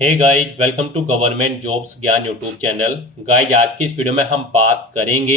Hey guys, welcome to government jobs Gyan YouTube channel. Guys, आज की इस वीडियो में हम बात करेंगे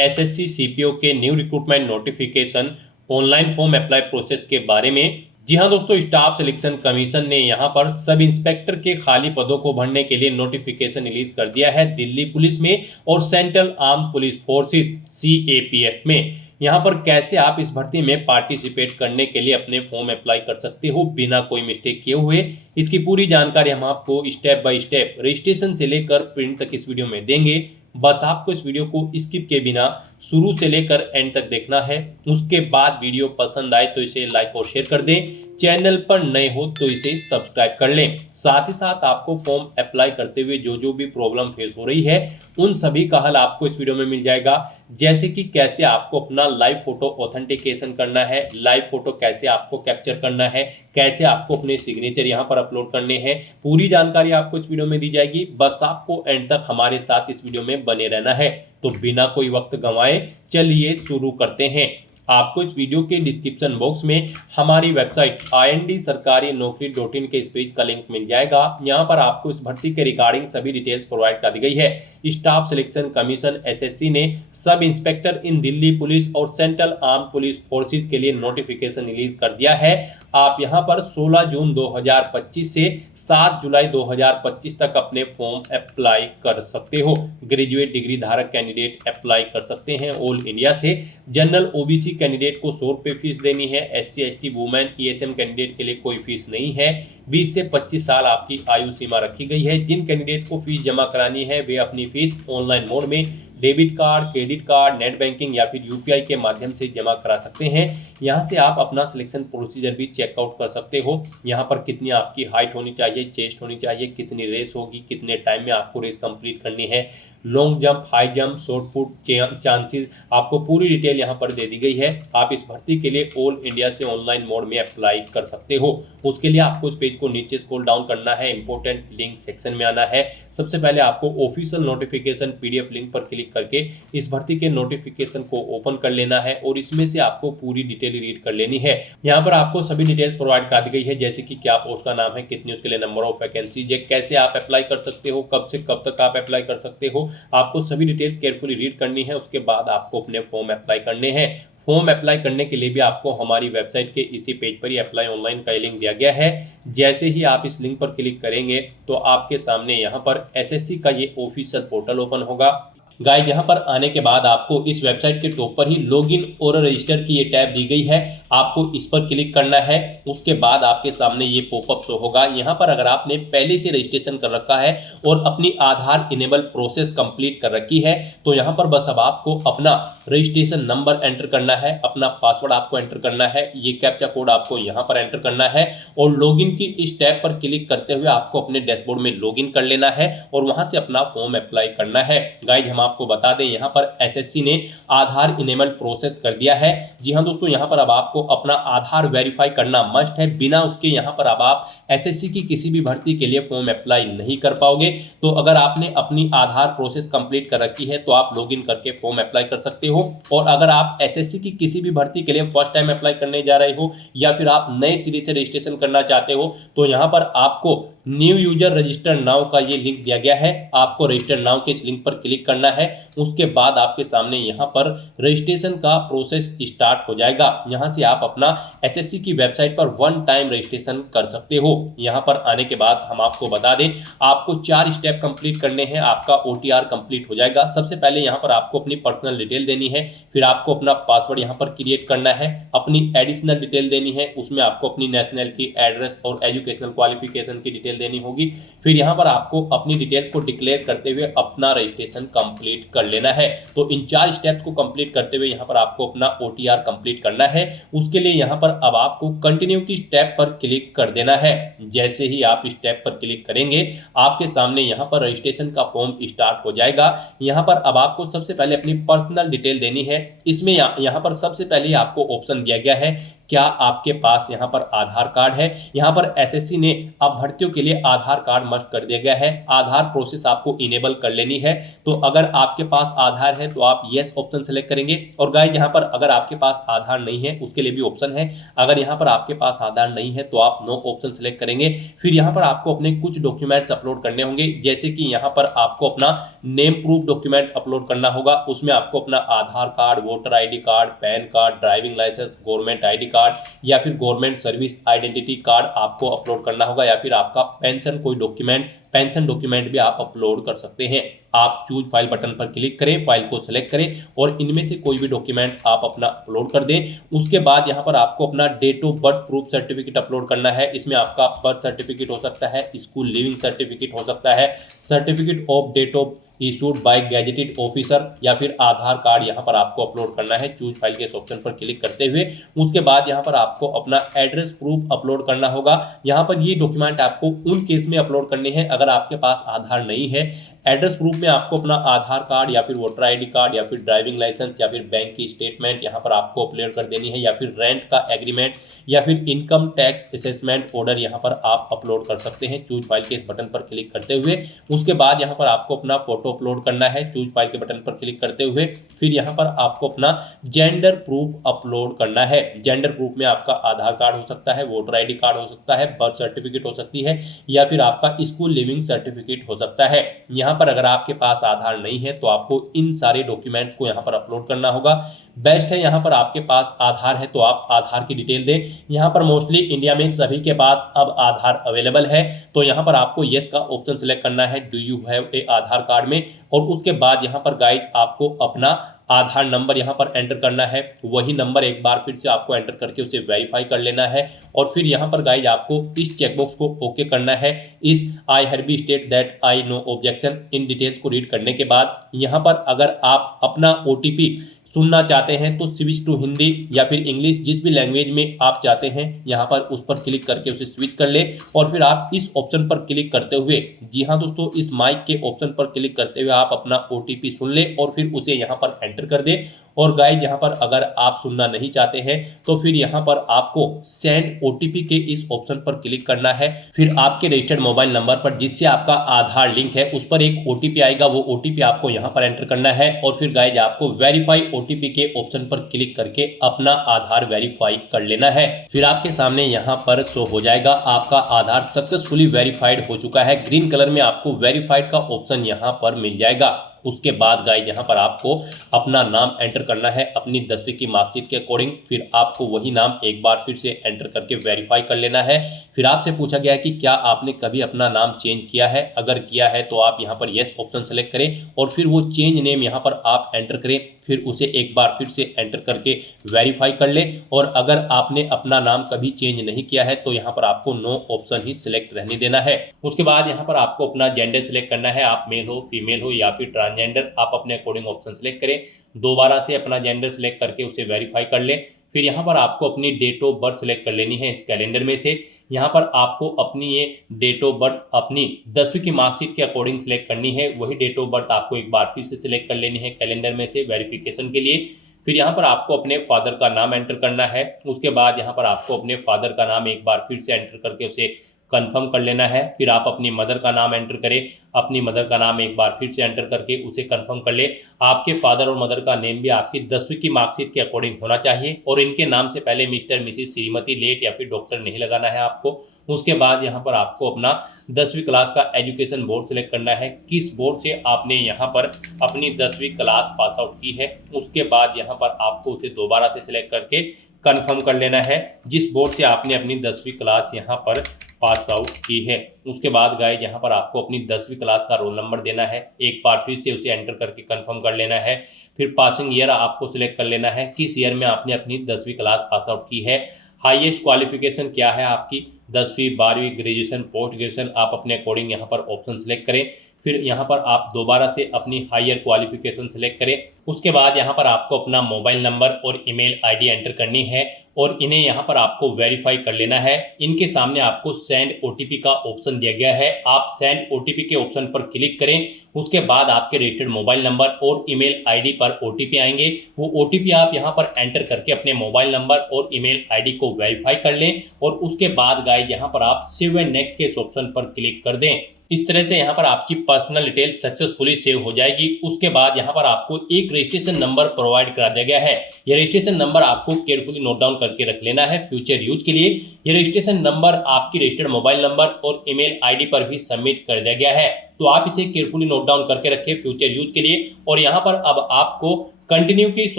एसएससी सीपीओ के new recruitment notification online form apply process के बारे में। जी हाँ दोस्तों, स्टाफ सिलेक्शन कमीशन ने यहाँ पर सब इंस्पेक्टर के खाली पदों को भरने के लिए नोटिफिकेशन रिलीज कर दिया है दिल्ली पुलिस में और central arm police forces CAPF में। यहाँ पर कैसे आप इस भर्ती में पार्टिसिपेट करने के लिए अपने फॉर्म अप्लाई कर सकते हो बिना कोई मिस्टेक किए हुए, इसकी पूरी जानकारी हम आपको स्टेप बाय स्टेप रजिस्ट्रेशन से लेकर प्रिंट तक इस वीडियो में देंगे। बस आपको इस वीडियो को स्किप के बिना शुरू से लेकर एंड तक देखना है। उसके बाद वीडियो पसंद आए तो इसे लाइक और शेयर कर दें। चैनल पर नए हो तो इसे सब्सक्राइब कर लें। साथ ही साथ आपको फॉर्म अप्लाई करते हुए जो जो भी प्रॉब्लम फेस हो रही है उन सभी का हल आपको इस वीडियो में मिल जाएगा। जैसे कि कैसे आपको अपना लाइव फोटो ऑथेंटिकेशन करना है, लाइव फोटो कैसे आपको कैप्चर करना है, कैसे आपको अपने सिग्नेचर यहाँ पर अपलोड करने हैं, पूरी जानकारी आपको इस वीडियो में दी जाएगी। बस आपको एंड तक हमारे साथ इस वीडियो में बने रहना है। तो बिना कोई वक्त गंवाए चलिए शुरू करते हैं। आपको इस वीडियो के डिस्क्रिप्शन बॉक्स में हमारी वेबसाइट IND-sarkari-naukri.in के इस पेज का लिंक मिल जाएगा। यहाँ पर आपको इस भर्ती के रिगार्डिंग सभी डिटेल्स प्रोवाइड कर दी गई है। स्टाफ सिलेक्शन कमीशन एसएससी ने सब इंस्पेक्टर इन दिल्ली पुलिस और सेंट्रल आर्म पुलिस फोर्सेस के लिए नोटिफिकेशन रिलीज कर दिया है। आप यहाँ पर 16 जून 2025 से 7 जुलाई 2025 तक अपने फॉर्म अप्लाई कर सकते हो। ग्रेजुएट डिग्री धारक कैंडिडेट अप्लाई कर सकते हैं ऑल इंडिया से। जनरल ओबीसी कैंडिडेट को 100 रुपये फीस देनी है। SC ST women ESM candidate के लिए कोई फीस नहीं है। 20 से 25 साल आपकी आयु सीमा रखी गई है। जिन कैंडिडेट को फीस जमा करानी है वे अपनी फीस ऑनलाइन मोड में debit card, credit card, net banking या फिर यूपीआई के माध्यम से जमा करा सकते हैं। यहाँ से आप अपना सिलेक्शन प्रोसीजर भी चेकआउट कर सकते हो। यहाँ पर कितनी आपकी हाइट होनी चाहिए, चेस्ट होनी चाहिए, कितनी रेस होगी, कितने टाइम में आपको रेस कंप्लीट करनी है, long jump, high jump, short put chances, आपको पूरी डिटेल यहाँ पर दे दी गई है। आप इस भर्ती के लिए ऑल इंडिया से ऑनलाइन मोड में अप्लाई कर सकते हो। उसके लिए आपको इस पेज को नीचे स्क्रॉल डाउन करना है, इंपॉर्टेंट लिंक सेक्शन में आना है। सबसे पहले आपको ऑफिशियल नोटिफिकेशन पीडीएफ लिंक पर क्लिक करके इस भर्ती के नोटिफिकेशन को ओपन कर लेना है और इसमें से आपको पूरी डिटेल रीड कर लेनी है। यहाँ पर आपको सभी डिटेल्स प्रोवाइड कर दी गई है, जैसे कि क्या पोस्ट का नाम है, कितनी उसके लिए नंबर ऑफ वैकेंसीज है, कैसे आप अप्लाई कर सकते हो, कब से कब तक आप अप्लाई कर सकते हो। आपको सभी डिटेल्स केयरफुली रीड करनी है। उसके बाद आपको अपने फॉर्म अप्लाई करने हैं। फॉर्म अप्लाई करने के लिए भी आपको हमारी वेबसाइट के इसी पेज पर ही अप्लाई ऑनलाइन का लिंक दिया गया है। जैसे ही आप इस लिंक पर क्लिक करेंगे तो आपके सामने यहाँ पर एसएससी का ये ऑफिशियल पोर्टल ओपन होगा। गाइड, यहाँ पर आने के बाद आपको इस वेबसाइट के टॉप पर ही लॉगिन और रजिस्टर की ये टैब दी गई है। आपको इस पर क्लिक करना है। उसके बाद आपके सामने ये पॉपअप शो होगा। यहाँ पर अगर आपने पहले से रजिस्ट्रेशन कर रखा है और अपनी आधार इनेबल प्रोसेस कंप्लीट कर रखी है तो यहाँ पर बस अब आपको अपना रजिस्ट्रेशन नंबर एंटर करना है, अपना पासवर्ड आपको एंटर करना है, ये कैप्चा कोड आपको यहाँ पर एंटर करना है और लॉगिन की इस टैब पर क्लिक करते हुए आपको अपने डैशबोर्ड में लॉगिन कर लेना है और वहां से अपना फॉर्म अप्लाई करना है। गाइड, हम आपको बता दें यहाँ पर एसएससी ने आधार इनेबल प्रोसेस कर दिया है। जी हाँ दोस्तों, यहाँ पर अब आपको अपना आधार वेरीफाई करना मस्ट है। बिना उसके यहाँ पर अब आप एसएससी की किसी भी भर्ती के लिए फॉर्म अप्लाई नहीं कर पाओगे। तो अगर आपने अपनी आधार प्रोसेस कंप्लीट कर रखी है तो आप लॉगिन करके फॉर्म अप्लाई कर सकते हो। और अगर आप एसएससी की किसी भी भर्ती के लिए फर्स्ट टाइम अप्लाई करने जा रहे हो या फिर आप नए सिरे से रजिस्ट्रेशन करना चाहते हो तो यहाँ पर आपको न्यू यूजर रजिस्टर नाउ का ये लिंक दिया गया है। आपको रजिस्टर नाउ के इस लिंक पर क्लिक करना है। उसके बाद आपके सामने यहाँ पर रजिस्ट्रेशन का प्रोसेस स्टार्ट हो जाएगा। यहाँ से आप अपना एसएससी की वेबसाइट पर वन टाइम रजिस्ट्रेशन कर सकते हो। यहाँ पर आने के बाद हम आपको बता दें आपको 4 स्टेप कंप्लीट करने हैं, आपका ओटीआर कंप्लीट हो जाएगा। सबसे पहले यहाँ पर आपको अपनी पर्सनल डिटेल देनी है, फिर आपको अपना पासवर्ड यहाँ पर क्रिएट करना है, अपनी एडिशनल डिटेल देनी है, उसमें आपको अपनी नेशनलिटी, एड्रेस और एजुकेशनल क्वालिफिकेशन की डिटेल देनी होगी। फिर यहाँ पर आपको अपनी डिटेल्स को डिक्लेयर करते हुए अपना रजिस्ट्रेशन कंप्लीट कर लेना है। तो इन 4 स्टेप्स को कंप्लीट करते हुए यहाँ पर आपको अपना ओटीआर कंप्लीट करना है। उसके लिए यहाँ पर अब आपको कंटिन्यू की स्टेप पर क्लिक कर देना है। जैसे ही आप स्टेप पर क्लिक करेंगे आपके सामने यहाँ पर रजिस्ट्रेशन का फॉर्म स्टार्ट हो जाएगा। यहाँ पर अब आपको सबसे पहले अपनी पर्सनल डिटेल देनी है। इसमें यहाँ पर सबसे पहले आपको ऑप्शन दिया गया है क्या आपके पास यहाँ पर आधार कार्ड है। यहाँ पर एसएससी ने अब भर्तियों के लिए आधार कार्ड मस्ट कर दिया गया है। आधार प्रोसेस आपको इनेबल कर लेनी है। तो अगर आपके पास आधार है तो आप यस ऑप्शन सेलेक्ट करेंगे। और गाइस यहाँ पर अगर आपके पास आधार नहीं है उसके लिए भी ऑप्शन है। अगर यहाँ पर आपके पास आधार नहीं है तो आप नो ऑप्शन सेलेक्ट करेंगे। फिर यहाँ पर आपको अपने कुछ डॉक्यूमेंट्स अपलोड करने होंगे, जैसे कि यहाँ पर आपको अपना नेम प्रूफ डॉक्यूमेंट अपलोड करना होगा। उसमें आपको अपना Aadhaar card, voter ID card, PAN card, driving licence, government ID card या फिर गवर्नमेंट सर्विस आइडेंटिटी कार्ड आपको अपलोड करना होगा, या फिर आपका पेंशन कोई डॉक्यूमेंट, पेंशन डॉक्यूमेंट भी आप अपलोड कर सकते हैं। आप चूज फाइल बटन पर क्लिक करें, फाइल को सिलेक्ट करें और इनमें से कोई भी डॉक्यूमेंट आप अपना अपलोड कर दें। उसके बाद यहाँ पर आपको अपना date of birth proof certificate upload करना है। इसमें आपका बर्थ सर्टिफिकेट हो सकता है, स्कूल लिविंग सर्टिफिकेट हो सकता है, certificate of date of issued by gazetted officer, या फिर आधार कार्ड यहाँ पर आपको अपलोड करना है चूज फाइल के ऑप्शन पर क्लिक करते हुए। उसके बाद यहाँ पर आपको अपना एड्रेस प्रूफ अपलोड करना होगा। यहाँ पर ये डॉक्यूमेंट आपको उन केस में अपलोड करने हैं अगर आपके पास आधार नहीं है। एड्रेस प्रूफ में आपको अपना आधार कार्ड या फिर वोटर आईडी कार्ड या फिर ड्राइविंग लाइसेंस या फिर बैंक की स्टेटमेंट यहाँ पर आपको अपलोड कर देनी है, या फिर रेंट का एग्रीमेंट या फिर इनकम टैक्स असेसमेंट ऑर्डर यहाँ पर आप अपलोड कर सकते हैं चूज फाइल के इस बटन पर क्लिक करते हुए। उसके बाद यहाँ पर आपको अपना फोटो अपलोड करना है चूज फाइल के बटन पर क्लिक करते हुए। फिर यहाँ पर आपको अपना जेंडर प्रूफ अपलोड करना है। जेंडर प्रूफ में आपका आधार कार्ड हो सकता है, वोटर आईडी कार्ड हो सकता है, बर्थ सर्टिफिकेट हो सकती है, या फिर आपका स्कूल लिविंग सर्टिफिकेट हो सकता है। यहाँ पर अगर आपके पास आधार नहीं है तो आपको इन सारे डॉक्यूमेंट्स को यहाँ पर अपलोड करना होगा। बेस्ट है यहाँ पर आपके पास आधार है तो आप आधार की डिटेल दें। यहाँ पर मोस्टली इंडिया में सभी के पास अब आधार अवेलेबल है, तो यहाँ पर आपको यस का ऑप्शन सेलेक्ट करना है do you have a Aadhaar card में। और उसके बाद यहाँ पर गाइड आपको अपना आधार नंबर यहाँ पर एंटर करना है। वही नंबर एक बार फिर से आपको एंटर करके उसे वेरीफाई कर लेना है। और फिर यहाँ पर गाइज आपको इस चेकबॉक्स को ओके करना है। इस I have state that I know objection in details को रीड करने के बाद यहाँ पर अगर आप अपना ओटीपी सुनना चाहते हैं तो स्विच टू हिंदी या फिर इंग्लिश, जिस भी लैंग्वेज में आप चाहते हैं यहाँ पर उस पर क्लिक करके उसे स्विच कर ले। और फिर आप इस ऑप्शन पर क्लिक करते हुए, जी हाँ दोस्तों, इस माइक के ऑप्शन पर क्लिक करते हुए आप अपना ओटीपी सुन ले और फिर उसे यहाँ पर एंटर कर दे। और गाइज यहाँ पर अगर आप सुनना नहीं चाहते हैं तो फिर यहाँ पर आपको सेंड ओटीपी के इस ऑप्शन पर क्लिक करना है। फिर आपके रजिस्टर्ड मोबाइल नंबर पर जिससे आपका आधार लिंक है उस पर एक ओटीपी आएगा, वो ओटीपी आपको यहाँ पर एंटर करना है। और फिर गाइज आपको वेरीफाई ओटीपी के ऑप्शन पर क्लिक करके अपना आधार वेरीफाई कर लेना है। फिर आपके सामने यहाँ पर शो हो जाएगा आपका आधार सक्सेसफुली वेरीफाइड हो चुका है। ग्रीन कलर में आपको वेरीफाइड का ऑप्शन यहाँ पर मिल जाएगा। उसके बाद गाइज यहाँ पर आपको अपना नाम एंटर करना है अपनी 10वीं की मार्कशीट के अकॉर्डिंग। फिर आपको वही नाम एक बार फिर से एंटर करके वेरीफाई कर लेना है। फिर आपसे पूछा गया है कि क्या आपने कभी अपना नाम चेंज किया है। अगर किया है तो आप यहाँ पर यस ऑप्शन सेलेक्ट करें और फिर वो चेंज नेम यहाँ पर आप एंटर करें। फिर उसे एक बार फिर से एंटर करके वेरीफाई कर ले। और अगर आपने अपना नाम कभी चेंज नहीं किया है तो यहाँ पर आपको नो ऑप्शन ही सिलेक्ट रहने देना है। उसके बाद यहाँ पर आपको अपना जेंडर सिलेक्ट करना है, आप मेल हो, फीमेल हो या फिर ट्रांसजेंडर, आप अपने अकॉर्डिंग ऑप्शन सेलेक्ट करें। दोबारा से अपना जेंडर सेलेक्ट करके उसे वेरीफाई कर लें। फिर यहाँ पर आपको अपनी डेट ऑफ बर्थ सेलेक्ट कर लेनी है इस कैलेंडर में से। यहाँ पर आपको अपनी ये डेट ऑफ बर्थ अपनी 10वीं की मार्कशीट के अकॉर्डिंग सेलेक्ट करनी है। वही डेट ऑफ बर्थ आपको एक बार फिर से सिलेक्ट कर लेनी है कैलेंडर में से वेरिफिकेशन के लिए। फिर यहाँ पर आपको अपने फादर का नाम एंटर करना है। उसके बाद यहाँ पर आपको अपने फादर का नाम एक बार फिर से एंटर करके उसे कंफर्म कर लेना है। फिर आप अपनी मदर का नाम एंटर करें, अपनी मदर का नाम एक बार फिर से एंटर करके उसे कंफर्म कर ले। आपके फादर और मदर का नेम भी आपकी 10वीं की मार्कशीट के अकॉर्डिंग होना चाहिए और इनके नाम से पहले मिस्टर, मिसिस, श्रीमती, लेट या फिर डॉक्टर नहीं लगाना है आपको। उसके बाद यहाँ पर आपको अपना 10वीं क्लास का एजुकेशन बोर्ड सेलेक्ट करना है, किस बोर्ड से आपने यहाँ पर अपनी 10वीं क्लास पास आउट की है। उसके बाद यहाँ पर आपको उसे दोबारा से सिलेक्ट करके कंफर्म कर लेना है जिस बोर्ड से आपने अपनी 10वीं क्लास यहाँ पर पास आउट की है। उसके बाद गाइस यहाँ पर आपको अपनी 10वीं क्लास का रोल नंबर देना है, एक बार फिर से उसे एंटर करके कंफर्म कर लेना है। फिर पासिंग ईयर आपको सिलेक्ट कर लेना है, किस ईयर में आपने अपनी 10वीं क्लास पास आउट की है। हाईएस्ट क्वालिफिकेशन क्या है आपकी, 10वीं, 12वीं, ग्रेजुएशन, पोस्ट ग्रेजुएशन, आप अपने अकॉर्डिंग यहाँ पर ऑप्शन सेलेक्ट करें। फिर यहाँ पर आप दोबारा से अपनी हायर क्वालिफिकेशन सेलेक्ट करें। उसके बाद यहाँ पर आपको अपना मोबाइल नंबर और ईमेल आईडी एंटर करनी है और इन्हें यहाँ पर आपको वेरीफाई कर लेना है। इनके सामने आपको सेंड ओटीपी का ऑप्शन दिया गया है, आप सेंड ओटीपी के ऑप्शन पर क्लिक करें। उसके बाद आपके रजिस्टर्ड मोबाइल नंबर और ईमेल आईडी पर ओटीपी आएंगे। वो ओटीपी आप यहाँ पर एंटर करके अपने मोबाइल नंबर और ईमेल आईडी को वेरीफाई कर लें और उसके बाद गाइस यहाँ पर आप सेव एंड नेक्स्ट के ऑप्शन पर क्लिक कर दें। इस तरह से यहाँ पर आपकी पर्सनल डिटेल सक्सेसफुली सेव हो जाएगी। उसके बाद यहाँ पर आपको एक रजिस्ट्रेशन नंबर प्रोवाइड करा दिया गया है। यह रजिस्ट्रेशन नंबर आपको केयरफुली नोट डाउन करके रख लेना है फ्यूचर यूज के लिए। यह रजिस्ट्रेशन नंबर आपकी रजिस्टर्ड मोबाइल नंबर और ईमेल आईडी पर भी सबमिट कर दिया गया है, तो आप इसे केयरफुली नोट डाउन करके रखें फ्यूचर यूज के लिए। और यहाँ पर अब आपको कंटिन्यू के इस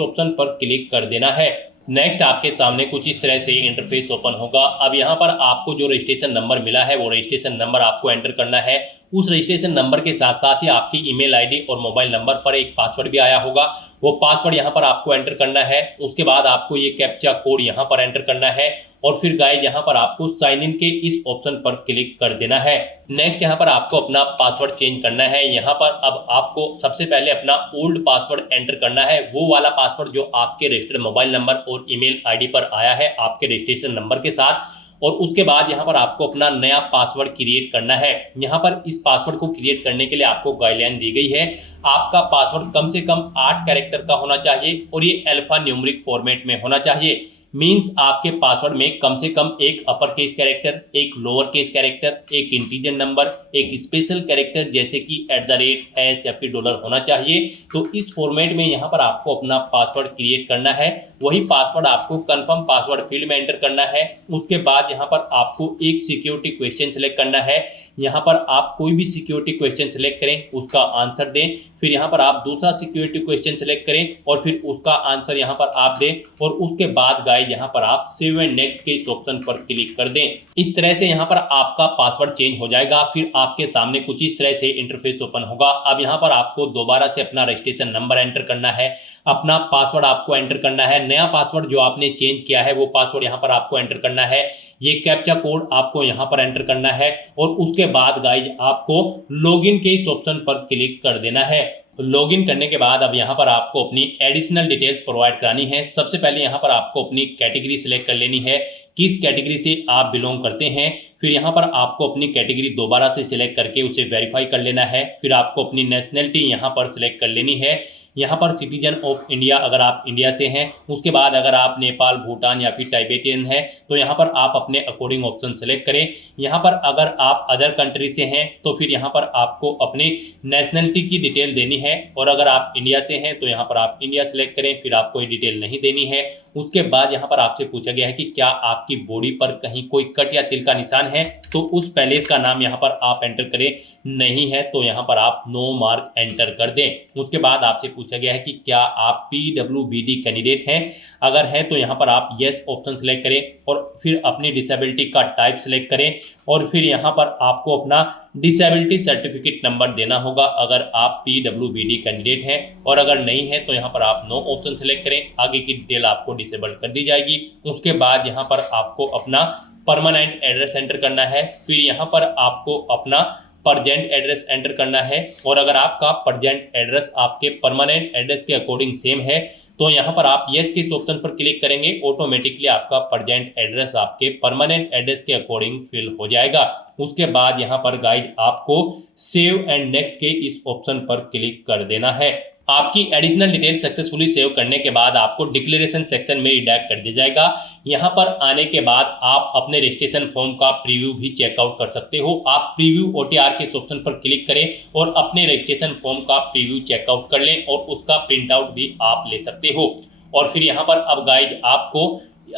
ऑप्शन पर क्लिक कर देना है। नेक्स्ट आपके सामने कुछ इस तरह से इंटरफेस ओपन होगा। अब यहाँ पर आपको जो रजिस्ट्रेशन नंबर मिला है वो रजिस्ट्रेशन नंबर आपको एंटर करना है। उस रजिस्ट्रेशन नंबर के साथ साथ ही आपकी ईमेल आईडी और मोबाइल नंबर पर एक पासवर्ड भी आया होगा, वो पासवर्ड यहाँ पर आपको एंटर करना है। उसके बाद आपको ये कैप्चा कोड यहाँ पर एंटर करना है और फिर गाइस यहाँ पर आपको साइन इन के इस ऑप्शन पर क्लिक कर देना है। नेक्स्ट यहाँ पर आपको अपना पासवर्ड चेंज करना है। यहाँ पर अब आपको सबसे पहले अपना ओल्ड पासवर्ड एंटर करना है, वो वाला पासवर्ड जो आपके रजिस्टर्ड मोबाइल नंबर और ईमेल आईडी पर आया है आपके रजिस्ट्रेशन नंबर के साथ। और उसके बाद यहाँ पर आपको अपना नया पासवर्ड क्रिएट करना है। यहाँ पर इस पासवर्ड को क्रिएट करने के लिए आपको गाइडलाइन दी गई है। आपका पासवर्ड कम से कम 8 कैरेक्टर का होना चाहिए और ये अल्फा न्यूमेरिक फॉर्मेट में होना चाहिए। मींस आपके पासवर्ड में कम से कम एक अपर केस कैरेक्टर, एक लोअर केस कैरेक्टर, एक इंटीजर नंबर, एक स्पेशल कैरेक्टर जैसे कि @ या फिर डॉलर होना चाहिए। तो इस फॉर्मेट में यहाँ पर आपको अपना पासवर्ड क्रिएट करना है। वही पासवर्ड आपको कंफर्म पासवर्ड फील्ड में एंटर करना है। उसके बाद यहाँ पर आपको एक सिक्योरिटी क्वेश्चन सेलेक्ट करना है। यहाँ पर आप कोई भी सिक्योरिटी क्वेश्चन सेलेक्ट करें, उसका आंसर दें। फिर यहाँ पर आप दूसरा सिक्योरिटी क्वेश्चन सेलेक्ट करें और फिर उसका आंसर यहाँ पर आप दें। और उसके बाद गाइस यहाँ पर आप सेव एंड नेक्स्ट के इस ऑप्शन पर क्लिक कर दें। इस तरह से यहाँ पर आपका पासवर्ड चेंज हो जाएगा। फिर आपके सामने कुछ इस तरह से इंटरफेस ओपन होगा। अब यहाँ पर आपको दोबारा से अपना रजिस्ट्रेशन नंबर एंटर करना है, अपना पासवर्ड आपको एंटर करना है। नया पासवर्ड जो आपने चेंज किया है वो पासवर्ड यहाँ पर आपको एंटर करना है। ये कैप्चा कोड आपको यहाँ पर एंटर करना है और उसके बाद गाइस आपको लॉगिन के इस ऑप्शन पर क्लिक कर देना है। लॉगिन करने के बाद अब यहाँ पर आपको अपनी एडिशनल डिटेल्स प्रोवाइड करानी है। सबसे पहले यहाँ पर आपको अपनी कैटेगरी सिलेक्ट कर लेनी है, किस कैटेगरी से आप बिलोंग करते हैं। फिर यहाँ पर आपको अपनी कैटेगरी दोबारा से सिलेक्ट करके उसे वेरीफाई कर लेना है। फिर आपको अपनी नेशनलिटी यहाँ पर सिलेक्ट कर लेनी है। यहाँ पर सिटीजन ऑफ इंडिया अगर आप इंडिया से हैं। उसके बाद अगर आप नेपाल, भूटान या फिर टाइबेटियन हैं तो यहाँ पर आप अपने अकॉर्डिंग ऑप्शन सेलेक्ट करें। यहाँ पर अगर आप अदर कंट्री से हैं तो फिर यहाँ पर आपको अपनी नेशनलिटी की डिटेल देनी है। और अगर आप इंडिया से हैं तो यहाँ पर आप इंडिया सेलेक्ट करें, फिर आपको ये डिटेल नहीं देनी है। उसके बाद यहाँ पर आपसे पूछा गया है कि क्या आपकी बॉडी पर कहीं कोई कट या तिल का निशान है, तो उस पैलेस का नाम यहाँ पर आप एंटर करें। नहीं है तो यहाँ पर आप नो मार्क एंटर कर दें। उसके बाद आपसे पूछा गया है कि क्या आप PWBD कैंडिडेट हैं। अगर हैं तो यहाँ पर आप येस ऑप्शन सेलेक्ट करें और फिर अपनी डिसेबिलिटी का टाइप सेलेक्ट करें और फिर यहाँ पर आपको अपना डिसेबिलिटी सर्टिफिकेट नंबर देना होगा अगर आप PWBD कैंडिडेट हैं। और अगर नहीं है तो यहाँ पर आप नो ऑप्शन सेलेक्ट करें, आगे की डिटेल आपको डिसेबल कर दी जाएगी। उसके बाद यहाँ पर आपको अपना परमानेंट एड्रेस एंटर करना है। फिर यहाँ पर आपको अपना परजेंट एड्रेस एंटर करना है और अगर आपका परजेंट एड्रेस आपके परमानेंट एड्रेस के अकॉर्डिंग सेम है तो यहाँ पर आप येस के इस ऑप्शन पर क्लिक करेंगे, ऑटोमेटिकली आपका परजेंट एड्रेस आपके परमानेंट एड्रेस के अकॉर्डिंग फिल हो जाएगा। उसके बाद यहाँ पर गाइस आपको सेव एंड नेक्स्ट के इस ऑप्शन पर क्लिक कर देना है। आपकी एडिशनल डिटेल सक्सेसफुली सेव करने के बाद आपको डिक्लेरेशन सेक्शन में रिडायरेक्ट कर दिया जाएगा। यहाँ पर आने के बाद आप अपने रजिस्ट्रेशन फॉर्म का प्रीव्यू भी चेकआउट कर सकते हो। आप प्रीव्यू OTR के ऑप्शन पर क्लिक करें और अपने रजिस्ट्रेशन फॉर्म का प्रीव्यू चेकआउट कर लें और उसका प्रिंट आउट भी आप ले सकते हो। और फिर यहाँ पर अब गाइज आपको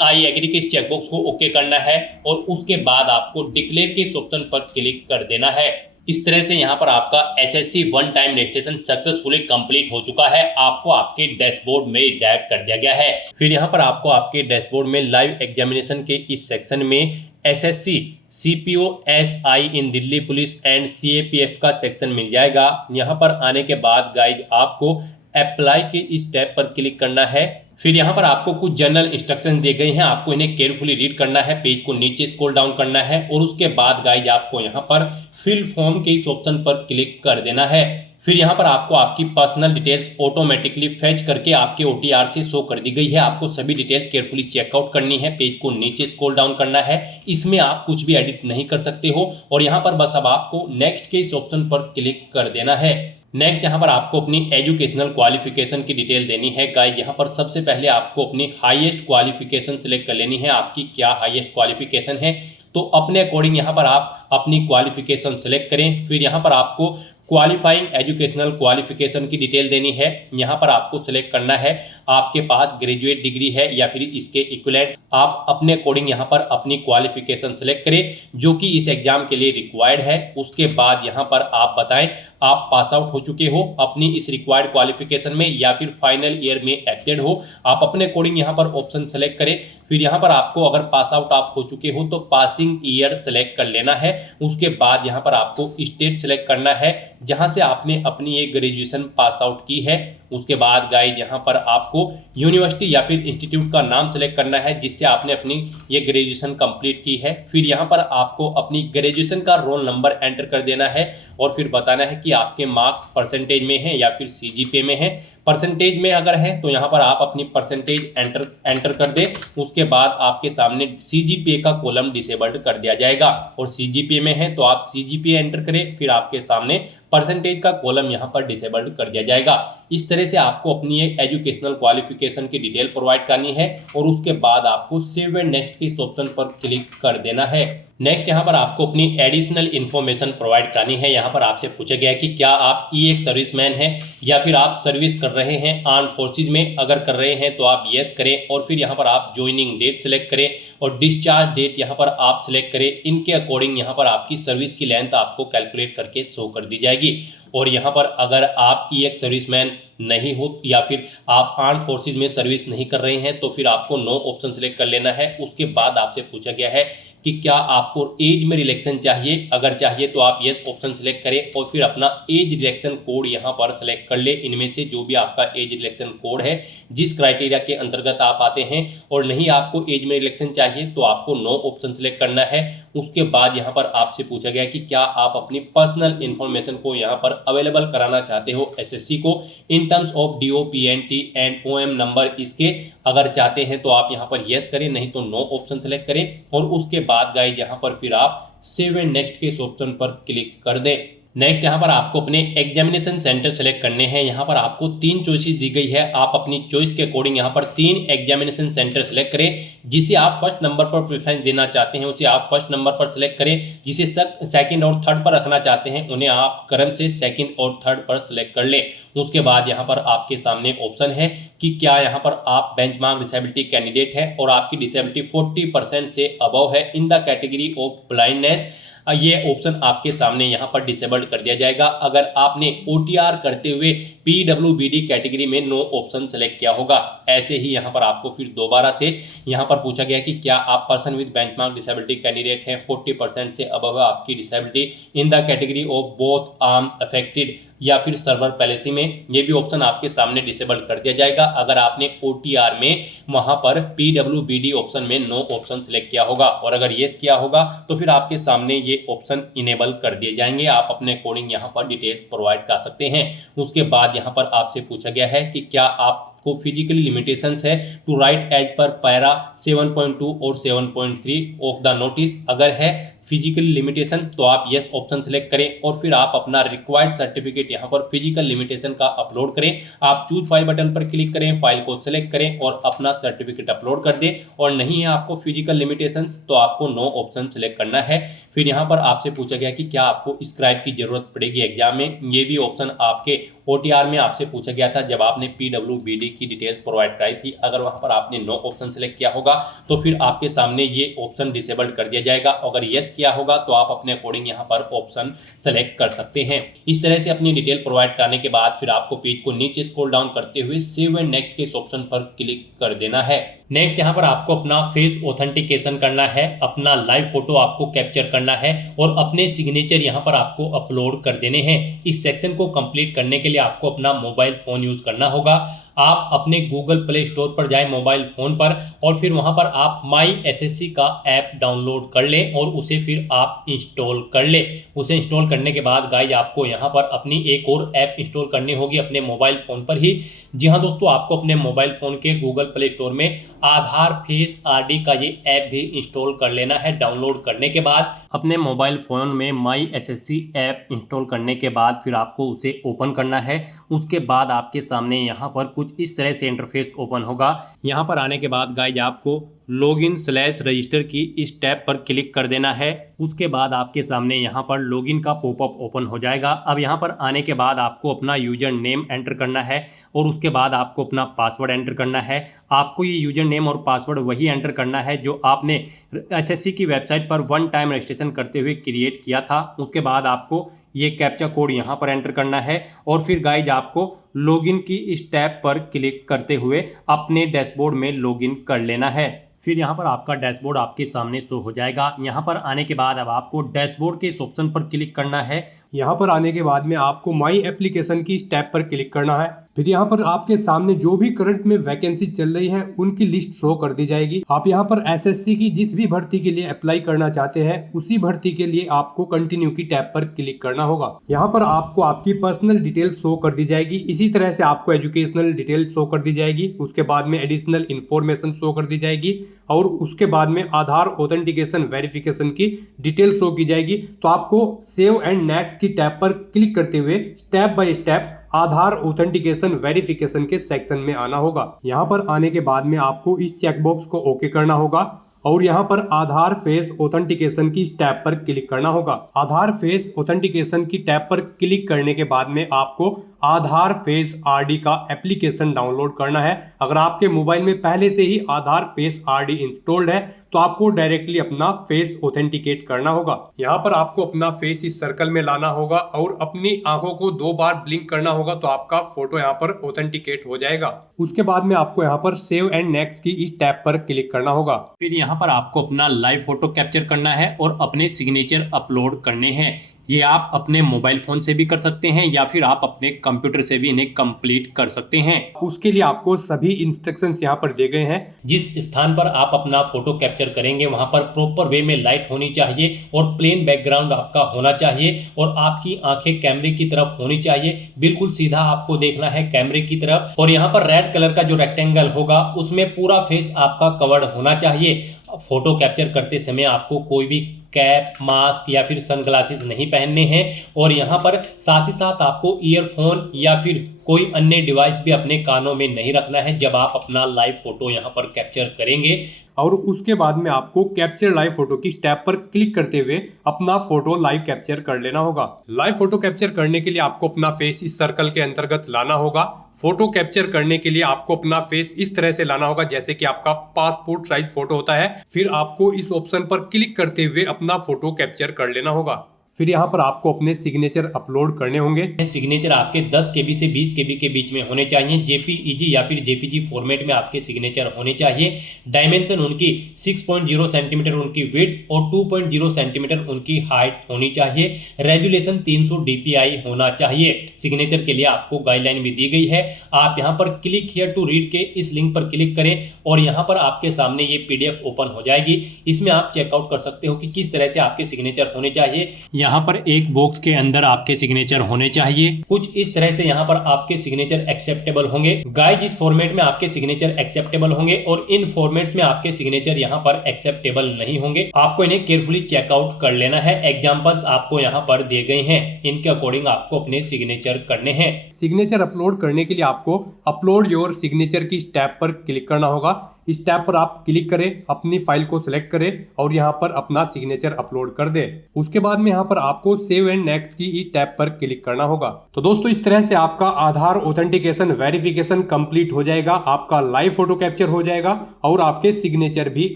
आई एग्री के चेकबॉक्स को ओके करना है और उसके बाद आपको डिक्लेयर के ऑप्शन पर क्लिक कर देना है। इस तरह से यहाँ पर आपका SSC one time registration successfully complete हो चुका है। आपको आपके डैशबोर्ड में डायरेक्ट कर दिया गया है। फिर यहाँ पर आपको आपके डैशबोर्ड में लाइव एग्जामिनेशन के इस सेक्शन में SSC CPO SI in Delhi police and CAPF का सेक्शन मिल जाएगा। यहाँ पर आने के बाद गाइज आपको अप्लाई के इस टैब पर क्लिक करना है। फिर यहाँ पर आपको कुछ जनरल इंस्ट्रक्शन दिए गए हैं, आपको इन्हें केयरफुली रीड करना है, पेज को नीचे स्क्रॉल डाउन करना है और उसके बाद गाइज आपको यहाँ पर फिल फॉर्म के इस ऑप्शन पर क्लिक कर देना है। फिर यहाँ पर आपको आपकी पर्सनल डिटेल्स ऑटोमेटिकली फेच करके आपके OTR से शो कर दी गई है। आपको सभी डिटेल्स केयरफुली चेकआउट करनी है, पेज को नीचे स्क्रॉल डाउन करना है, इसमें आप कुछ भी एडिट नहीं कर सकते हो और यहाँ पर बस अब आपको नेक्स्ट के इस ऑप्शन पर क्लिक कर देना है। नेक्स्ट यहाँ पर आपको अपनी एजुकेशनल क्वालिफिकेशन की डिटेल देनी है। गाइस यहाँ पर सबसे पहले आपको अपनी हाईएस्ट क्वालिफिकेशन सिलेक्ट कर लेनी है, आपकी क्या हाईएस्ट क्वालिफिकेशन है। तो अपने अकॉर्डिंग यहाँ पर आप अपनी क्वालिफिकेशन सिलेक्ट करें। फिर यहाँ पर आपको क्वालिफाइंग एजुकेशनल क्वालिफिकेशन की डिटेल देनी है। यहाँ पर आपको सिलेक्ट करना है आपके पास ग्रेजुएट डिग्री है या फिर इसके इक्विवेलेंट। आप अपने अकॉर्डिंग यहाँ पर अपनी क्वालिफिकेशन सिलेक्ट करें जो कि इस एग्जाम के लिए रिक्वायर्ड है। उसके बाद यहाँ पर आप बताएं आप पास आउट हो चुके हो अपनी इस रिक्वायर्ड क्वालिफिकेशन में या फिर फाइनल ईयर में एप्टेड हो। आप अपने अकॉर्डिंग यहाँ पर ऑप्शन सेलेक्ट करें। फिर यहाँ पर आपको अगर पास आउट आप हो चुके हो तो पासिंग ईयर सेलेक्ट कर लेना है। उसके बाद यहाँ पर आपको स्टेट सेलेक्ट करना है जहाँ से आपने अपनी ये ग्रेजुएशन पास आउट की है। उसके बाद गाइस यहाँ पर आपको यूनिवर्सिटी या फिर इंस्टीट्यूट का नाम सेलेक्ट करना है जिससे आपने अपनी ये ग्रेजुएशन कंप्लीट की है। फिर यहाँ पर आपको अपनी ग्रेजुएशन का रोल नंबर एंटर कर देना है और फिर बताना है कि आपके मार्क्स परसेंटेज में है या फिर CGPA में है। परसेंटेज में अगर है तो यहाँ पर आप अपनी परसेंटेज एंटर कर दें। उसके बाद आपके सामने CGPA का कॉलम डिसेबल्ड कर दिया जाएगा और CGPA में है तो आप CGPA एंटर करें, फिर आपके सामने परसेंटेज का कॉलम यहाँ पर डिसेबल्ड कर दिया जाएगा। इस तरह से आपको अपनी एक एजुकेशनल क्वालिफिकेशन की डिटेल प्रोवाइड करनी है और उसके बाद आपको सेव एंड नेक्स्ट के इस ऑप्शन पर क्लिक कर देना है। नेक्स्ट यहाँ पर आपको अपनी एडिशनल इन्फॉर्मेशन प्रोवाइड करनी है। यहाँ पर आपसे पूछा गया है कि क्या आप एक सर्विसमैन हैं या फिर आप सर्विस कर रहे हैं आर्म फोर्सेज में। अगर कर रहे हैं तो आप येस करें और फिर यहाँ पर आप ज्वाइनिंग डेट सेलेक्ट करें और डिस्चार्ज डेट यहाँ पर आप सिलेक्ट करें। इनके अकॉर्डिंग यहाँ पर आपकी सर्विस की लेंथ आपको कैलकुलेट करके शो कर दी जाएगी। और यहाँ पर अगर आप एक सर्विसमैन नहीं हो या फिर आप आर्म फोर्सेज में सर्विस नहीं कर रहे हैं तो फिर आपको नो ऑप्शन सेलेक्ट कर लेना है। उसके बाद आपसे पूछा गया है कि क्या आपको एज में रिलैक्सेशन चाहिए। अगर चाहिए तो आप यस ऑप्शन सेलेक्ट करें और फिर अपना एज रिलैक्सेशन कोड यहाँ पर सेलेक्ट कर ले। इनमें से जो भी आपका एज रिलैक्सेशन कोड है जिस क्राइटेरिया के अंतर्गत आप आते हैं। और नहीं आपको एज में रिलैक्सेशन चाहिए तो आपको नो ऑप्शन सेलेक्ट करना है। उसके बाद यहाँ पर आपसे पूछा गया कि क्या आप अपनी पर्सनल इन्फॉर्मेशन को यहाँ पर अवेलेबल कराना चाहते हो SSC को in terms of DO PNT and OM number इसके। अगर चाहते हैं तो आप यहाँ पर यस करें, नहीं तो नो ऑप्शन सेलेक्ट करें और उसके बाद गाइस यहाँ पर फिर आप सेव एंड नेक्स्ट के इस ऑप्शन पर क्लिक कर दें। नेक्स्ट यहाँ पर आपको अपने एग्जामिनेशन सेंटर सेलेक्ट करने हैं। यहाँ पर आपको 3 चॉइसेस दी गई है। आप अपनी चॉइस के अकॉर्डिंग यहाँ पर 3 एग्जामिनेशन सेंटर सेलेक्ट करें। जिसे आप फर्स्ट नंबर पर प्रेफरेंस देना चाहते हैं उसे आप फर्स्ट नंबर पर सेलेक्ट करें। जिसे सेकंड और थर्ड पर रखना चाहते हैं उन्हें आप क्रम से सेकंड और थर्ड पर सेलेक्ट कर लें। उसके बाद यहाँ पर आपके सामने ऑप्शन है कि क्या यहाँ पर आप बेंचमार्क डिसेबिलिटी कैंडिडेट है और आपकी डिसेबिलिटी 40% से अबव है in the category of blindness. ये ऑप्शन आपके सामने यहाँ पर डिसेबल्ड कर दिया जाएगा अगर आपने OTR करते हुए PWBD कैटेगरी में नो ऑप्शन सेलेक्ट किया होगा। ऐसे ही यहाँ पर आपको फिर दोबारा से यहाँ पर पूछा गया कि क्या आप person with benchmark disability candidate हैं, 40% से अबव आपकी disability in the category of both arm affected या फिर सर्वर पैलेसी में। ये भी ऑप्शन आपके सामने डिसेबल कर दिया जाएगा अगर आपने OTR में वहां पर PWBD ऑप्शन में नो ऑप्शन सेलेक्ट किया होगा। और अगर येस किया होगा तो फिर आपके सामने ये ऑप्शन इनेबल कर दिए जाएंगे। आप अपने अकॉर्डिंग यहाँ पर डिटेल्स प्रोवाइड कर सकते हैं। उसके बाद यहाँ पर आपसे पूछा गया है कि क्या आपको फिजिकली लिमिटेशंस है to write as per para 7.2 और 7.3 ऑफ द नोटिस। अगर है फिजिकल लिमिटेशन तो आप यस ऑप्शन सेलेक्ट करें और फिर आप अपना रिक्वायर्ड सर्टिफिकेट यहाँ पर फिजिकल लिमिटेशन का अपलोड करें। आप चूज फाइल बटन पर क्लिक करें, फाइल को सेलेक्ट करें और अपना सर्टिफिकेट अपलोड कर दें। और नहीं है आपको फिजिकल लिमिटेशंस तो आपको नो ऑप्शन सेलेक्ट करना है। फिर यहाँ पर आपसे पूछा गया कि क्या आपको स्क्राइब की जरूरत पड़ेगी एग्जाम में। ये भी ऑप्शन आपके OTR में आपसे पूछा गया था जब आपने PWBD की डिटेल्स प्रोवाइड कराई थी। अगर वहां पर आपने नो ऑप्शन सेलेक्ट किया होगा तो फिर आपके सामने ये ऑप्शन डिसेबल्ड कर दिया जाएगा। अगर यस किया होगा तो आप अपने अकॉर्डिंग यहाँ पर ऑप्शन सेलेक्ट कर सकते हैं। इस तरह से अपनी डिटेल प्रोवाइड करने के बाद फिर आपको पेज को नीचे स्क्रॉल डाउन करते हुए सेव एंड नेक्स्ट के इस ऑप्शन पर क्लिक कर देना है। नेक्स्ट यहाँ पर आपको अपना फेस ऑथेंटिकेशन करना है, अपना लाइव फोटो आपको कैप्चर करना है और अपने सिग्नेचर यहाँ पर आपको अपलोड कर देने हैं। इस सेक्शन को कंप्लीट करने के लिए आपको अपना मोबाइल फोन यूज करना होगा। आप अपने गूगल प्ले स्टोर पर जाएं मोबाइल फोन पर और फिर वहां पर आप माई SSC का ऐप डाउनलोड कर लें और उसे फिर आप इंस्टॉल कर ले। उसे इंस्टॉल करने के बाद गाइज आपको यहाँ पर अपनी एक और ऐप इंस्टॉल करनी होगी अपने मोबाइल फ़ोन पर ही। जी हाँ दोस्तों, आपको अपने मोबाइल फ़ोन के गूगल प्ले स्टोर में आधार फेस आरडी का ये ऐप भी इंस्टॉल कर लेना है। डाउनलोड करने के बाद अपने मोबाइल फ़ोन में माई एसएससी ऐप इंस्टॉल करने के बाद फिर आपको उसे ओपन करना है। उसके बाद आपके सामने यहाँ पर कुछ इस तरह से इंटरफेस ओपन होगा। यहाँ पर आने के बाद गाइज आपको लॉगिन/रजिस्टर की इस टैब पर क्लिक कर देना है। उसके बाद आपके सामने यहाँ पर लॉगिन का पॉपअप ओपन हो जाएगा। अब यहाँ पर आने के बाद आपको अपना यूजर नेम एंटर करना है और उसके बाद आपको अपना पासवर्ड एंटर करना है। आपको ये यूजर नेम और पासवर्ड वही एंटर करना है जो आपने एसएससी की वेबसाइट पर वन टाइम रजिस्ट्रेशन करते हुए क्रिएट किया था। उसके बाद आपको ये कैप्चा कोड यहाँ पर एंटर करना है और फिर गाइज आपको लॉगिन की इस टैब पर क्लिक करते हुए अपने डैशबोर्ड में लॉगिन कर लेना है। फिर यहाँ पर आपका डैशबोर्ड आपके सामने शो हो जाएगा। यहाँ पर आने के बाद अब आपको डैशबोर्ड के इस ऑप्शन पर क्लिक करना है। यहाँ पर आने के बाद में आपको माई एप्लीकेशन की इस टैब पर क्लिक करना है। फिर यहाँ पर आपके सामने जो भी करंट में वैकेंसी चल रही है उनकी लिस्ट शो कर दी जाएगी। आप यहाँ पर एसएससी की जिस भी भर्ती के लिए अप्लाई करना चाहते हैं उसी भर्ती के लिए आपको कंटिन्यू की टैब पर क्लिक करना होगा। यहाँ पर आपको आपकी पर्सनल डिटेल शो कर दी जाएगी। इसी तरह से आपको एजुकेशनल डिटेल शो कर दी जाएगी। उसके बाद में एडिशनल इंफॉर्मेशन शो कर दी जाएगी और उसके बाद में आधार ऑथेंटिकेशन वेरिफिकेशन की डिटेल शो की जाएगी। तो आपको सेव एंड नेक्स्ट की टैब पर क्लिक करते हुए step by step Aadhaar authentication verification के सेक्शन में आना होगा। यहाँ पर आने के बाद में आपको इस चेकबॉक्स को ओके करना होगा और यहाँ पर आधार फेस ऑथेंटिकेशन की टैब पर क्लिक करना होगा। आधार फेस ऑथेंटिकेशन की टैब पर क्लिक करने के बाद में आपको आधार फेस आरडी का एप्लीकेशन डाउनलोड करना है। अगर आपके मोबाइल में पहले से ही आधार फेस आरडी इंस्टॉल्ड है तो आपको डायरेक्टली अपना फेस ऑथेंटिकेट करना होगा। यहाँ पर आपको अपना फेस इस सर्कल में लाना होगा और अपनी आंखों को 2 बार ब्लिंक करना होगा तो आपका फोटो यहाँ पर ऑथेंटिकेट हो जाएगा। उसके बाद में आपको यहाँ पर सेव एंड नेक्स्ट की इस टैब पर क्लिक करना होगा। फिर यहाँ पर आपको अपना लाइव फोटो कैप्चर करना है और अपने सिग्नेचर अपलोड करने हैं। ये आप अपने मोबाइल फोन से भी कर सकते हैं या फिर आप अपने कंप्यूटर से भी इन्हें कंप्लीट कर सकते हैं। उसके लिए आपको सभी इंस्ट्रक्शंस यहाँ पर दिए गए हैं। जिस स्थान पर आप अपना फोटो कैप्चर करेंगे वहां पर प्रॉपर वे में लाइट होनी चाहिए और प्लेन बैकग्राउंड आपका होना चाहिए और आपकी आंखें कैमरे की तरफ होनी चाहिए। बिल्कुल सीधा आपको देखना है कैमरे की तरफ और यहाँ पर रेड कलर का जो रेक्टेंगल होगा उसमें पूरा फेस आपका कवर्ड होना चाहिए। फोटो कैप्चर करते समय आपको कोई भी कैप, मास्क या फिर सनग्लासेस नहीं पहनने हैं और यहाँ पर साथ ही साथ आपको ईयरफोन या फिर कोई अन्य डिवाइस भी अपने कानों में नहीं रखना है जब आप अपना लाइव फोटो यहाँ पर कैप्चर करेंगे। और उसके बाद में आपको कैप्चर लाइव फोटो की टैब पर क्लिक करते हुए अपना फोटो लाइव कैप्चर कर लेना होगा। लाइव फोटो कैप्चर करने के लिए आपको अपना फेस इस सर्कल के अंतर्गत लाना होगा। फोटो कैप्चर करने के लिए आपको अपना फेस इस तरह से लाना होगा जैसे कि आपका पासपोर्ट साइज फोटो होता है। फिर आपको इस ऑप्शन पर क्लिक करते हुए अपना फोटो कैप्चर कर लेना होगा। फिर यहाँ पर आपको अपने सिग्नेचर अपलोड करने होंगे। सिग्नेचर आपके 10 KB से 20 KB के बीच में होने चाहिए। जेपीईजी या फिर जेपीजी फॉर्मेट में आपके सिग्नेचर होने चाहिए। डायमेंशन उनकी 6.0 सेंटीमीटर उनकी विड्थ और 2.0 सेंटीमीटर उनकी हाइट होनी चाहिए। रेजुलेशन 300 DPI होना चाहिए। सिग्नेचर के लिए आपको गाइडलाइन भी दी गई है। आप यहाँ पर क्लिक हियर टू रीड के इस लिंक पर क्लिक करें और यहाँ पर आपके सामने ये PDF ओपन हो जाएगी। इसमें आप चेकआउट कर सकते हो कि किस तरह से आपके सिग्नेचर होने चाहिए। यहाँ पर एक बॉक्स के अंदर आपके सिग्नेचर होने चाहिए। कुछ इस तरह से यहाँ पर आपके सिग्नेचर एक्सेप्टेबल होंगे। गाइस इस फॉर्मेट में आपके सिग्नेचर एक्सेप्टेबल होंगे और इन फॉर्मेट्स में आपके सिग्नेचर यहाँ पर एक्सेप्टेबल नहीं होंगे। आपको इन्हें केयरफुली चेकआउट कर लेना है। एग्जांपल्स आपको यहाँ पर दिए गए हैं, इनके अकॉर्डिंग आपको अपने सिग्नेचर करने हैं। सिग्नेचर अपलोड करने के लिए आपको अपलोड योर सिग्नेचर की टैब पर क्लिक करना होगा। इस टैब पर आप क्लिक करें, अपनी फाइल को सिलेक्ट करें और यहाँ पर अपना सिग्नेचर अपलोड कर दें। उसके बाद में यहाँ पर आपको सेव एंड नेक्स्ट की इस टैब पर क्लिक करना होगा। तो दोस्तों इस तरह से आपका आधार ऑथेंटिकेशन वेरिफिकेशन कंप्लीट हो जाएगा, आपका लाइव फोटो कैप्चर हो जाएगा और आपके सिग्नेचर भी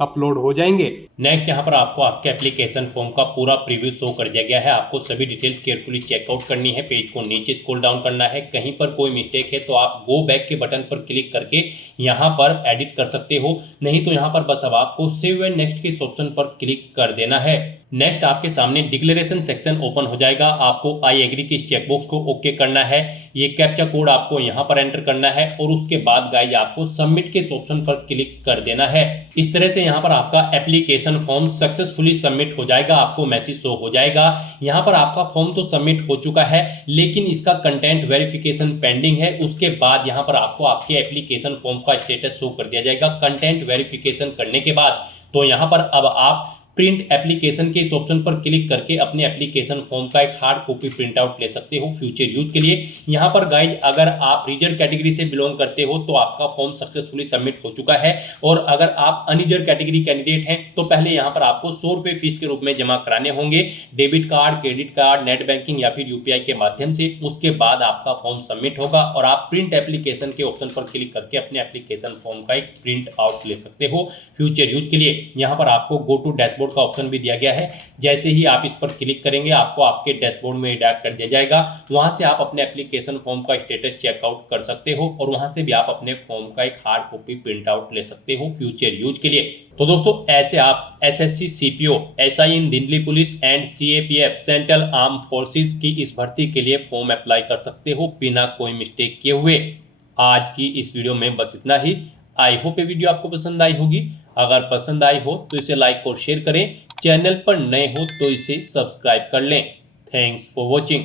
अपलोड हो जाएंगे। नेक्स्ट यहाँ पर आपको आपके एप्लीकेशन फॉर्म का पूरा प्रीव्यू शो कर दिया गया है। आपको सभी डिटेल्स केयरफुली चेकआउट करनी है। पेज को नीचे स्क्रॉल डाउन करना है। कहीं पर कोई मिस्टेक है तो आप गो बैक के बटन पर क्लिक करके यहाँ पर एडिट कर सकते हो, नहीं तो यहाँ पर बस अब आपको सेव एंड नेक्स्ट के इस ऑप्शन पर क्लिक कर देना है। नेक्स्ट आपके सामने डिक्लेरेशन सेक्शन ओपन हो जाएगा। आपको आई एग्री की इस चेकबॉक्स को ओके करना है। ये कैप्चा कोड आपको यहाँ पर एंटर करना है और उसके बाद गाइज आपको सबमिट के ऑप्शन पर क्लिक कर देना है। इस तरह से यहाँ पर आपका एप्लीकेशन फॉर्म सक्सेसफुली सबमिट हो जाएगा। आपको मैसेज शो हो जाएगा। यहाँ पर आपका फॉर्म तो सबमिट हो चुका है, लेकिन इसका कंटेंट वेरिफिकेशन पेंडिंग है। उसके बाद यहाँ पर आपको आपके एप्लीकेशन फॉर्म का स्टेटस शो कर दिया जाएगा कंटेंट वेरिफिकेशन करने के बाद। तो यहाँ पर अब आप प्रिंट एप्लीकेशन के इस ऑप्शन पर क्लिक करके अपने एप्लीकेशन फॉर्म का एक हार्ड कॉपी प्रिंट आउट ले सकते हो फ्यूचर यूज के लिए। यहाँ पर गाइज अगर आप रिजर्व कैटेगरी से बिलोंग करते हो तो आपका फॉर्म सक्सेसफुली सबमिट हो चुका है, और अगर आप अनरिजर्व कैटेगरी कैंडिडेट हैं तो पहले यहाँ पर आपको 100 रुपये फीस के रूप में जमा कराने होंगे, debit card, credit card, net banking या फिर यूपीआई के माध्यम से। उसके बाद आपका फॉर्म सबमिट होगा और आप प्रिंट एप्लीकेशन के ऑप्शन पर क्लिक करके अपने एप्लीकेशन फॉर्म का एक प्रिंट आउट ले सकते हो फ्यूचर यूज के लिए। यहाँ पर आपको गो टू डैशबोर्ड का ऑप्शन भी दिया गया है। जैसे ही आप इस पर क्लिक करेंगे आपको आपके डैशबोर्ड में डायरेक्ट कर दिया जाएगा। वहां से आप अपने एप्लीकेशन फॉर्म का स्टेटस चेकआउट कर सकते हो और वहां से भी आप अपने फॉर्म का एक हार्ड कॉपी प्रिंट आउट ले सकते हो फ्यूचर यूज के लिए। तो दोस्तों ऐसे आप SSC CPO, SI in Delhi police and CAPF central arm forces की इस भर्ती के लिए फॉर्म अप्लाई कर सकते हो बिना कोई मिस्टेक किए हुए। आज की इस वीडियो में बस इतना ही। आई होप ये वीडियो आपको पसंद आई होगी। अगर पसंद आई हो तो इसे लाइक और शेयर करें। चैनल पर नए हो तो इसे सब्सक्राइब कर लें। Thanks for watching.